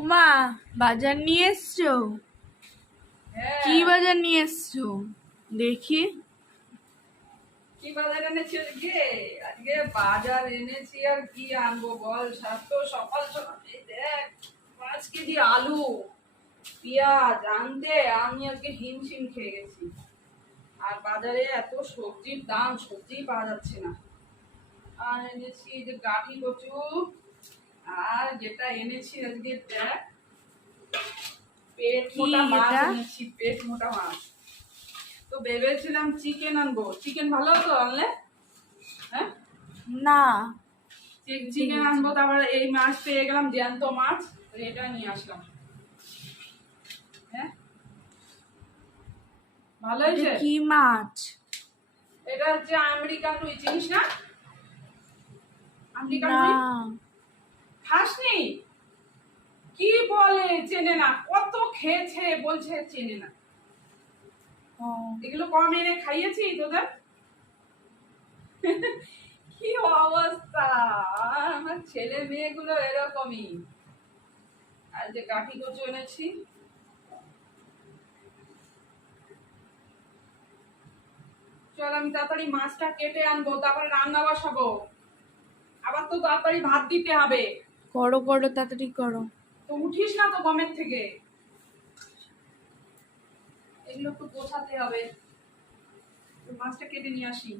ওমা, বাজার নিয়ে এসছো? কি বাজার নিয়ে এসছো দেখি? কি বাজার এনেছি আজকে? আজকে বাজার এনেছি আর কি আনবো বল? তো সকাল সকাল এই দেখ 5 কেজি আলু পেঁয়াজ আনতে আমি আজকে হিমশিম খেয়ে গেছি। আর বাজারে এত সবজির দাম, সবজি পাওয়া যাচ্ছে না। আর এনেছি যে গাঠি কচু, আর যেটা এনেছি আজকে দেখ পেট মোটা মাছ এনেছি, পেট মোটা মাছ। তো ভেবেছিলাম চিকেন আনবো, চিকেন ভালো হতো আনলে? হ্যাঁ না, চিকেন আনবো, তারপরে এই মাছ পেয়ে গেলাম, জ্যান্ত মাছ, এটা নিয়ে আসলাম। হ্যাঁ ভালো হয়েছে। কি মাছ? এটা হচ্ছে আমেরিকান রুই, চিনিস না? আমেরিকান না, রুই খাসনি? কি বলে চেনে না? কত খেয়েছে বলছে চেনে না। এগুলো কম এনে খাইয়েছি তোদের। কি অবস্থা, আমার ছেলে মেয়েগুলো এরকমই। আর যে গাঠি কচু এনেছি, চল আমি তাড়াতাড়ি মাছটা কেটে আনবো, তারপরে রান্না বসাবো। আবার তো তাড়াতাড়ি ভাত দিতে হবে। করো করো, তাড়াতাড়ি করো। তো উঠিস না তো গমের থেকে, এগুলো একটু গোছাতে হবে। মাছটা কেটে নিয়ে আসি।